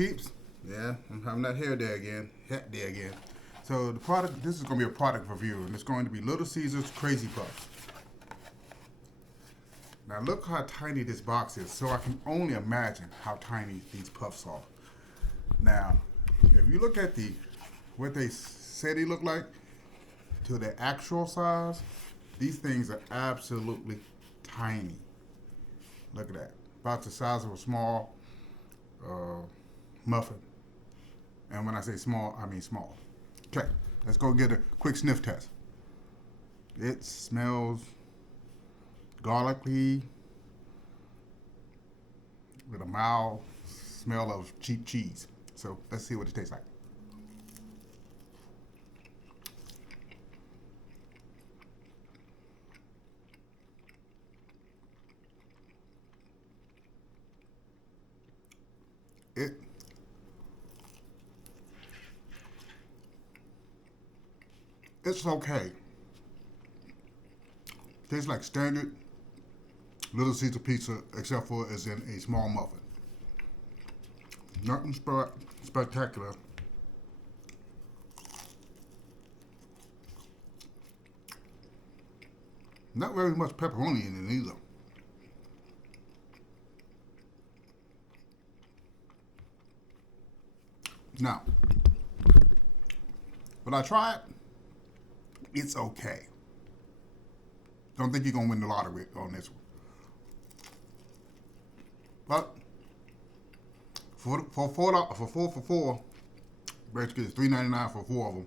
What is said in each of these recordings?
peeps. Yeah, I'm having that hair day again. Hat day again. So the product, this is going to be a product review, and it's going to be Little Caesars Crazy Puffs. Now look how tiny this box is, so I can only imagine how tiny these puffs are. Now, if you look at what they say they look like to their actual size, these things are absolutely tiny. Look at that. About the size of a small muffin. And when I say small, I mean small. Okay, let's go get a quick sniff test. It smells garlicky with a mild smell of cheap cheese. So let's see what it tastes like. It's okay. Tastes like standard Little Caesar pizza, except for it's in a small muffin. Nothing spectacular. Not very much pepperoni in it either. Now, when I try it, it's okay. Don't think you're gonna win the lottery on this one. But for four, basically it's $3.99 for four of them.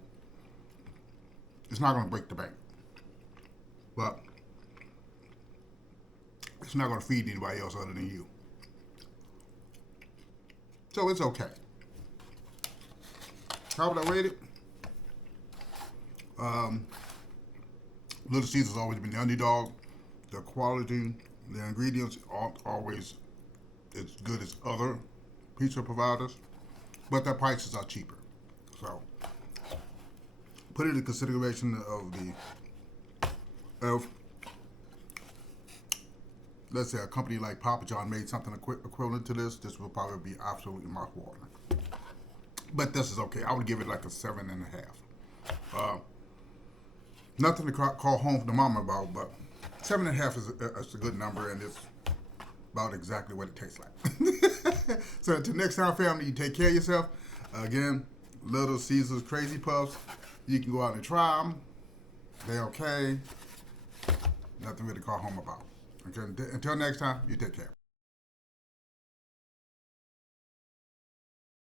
It's not gonna break the bank, but it's not gonna feed anybody else other than you. So it's okay. How would I rate it? Little Caesar's always been the underdog. The quality, the ingredients aren't always as good as other pizza providers, but their prices are cheaper. So put it in consideration of let's say a company like Papa John made something equivalent to this. This will probably be absolutely mouth-watering. But this is okay. I would give it like a 7.5. Nothing to call home to mama about, but 7.5 is a good number, and it's about exactly what it tastes like. So until next time, family, you take care of yourself. Again, Little Caesars Crazy Puffs. You can go out and try them. They're okay. Nothing really to call home about. Until next time, you take care.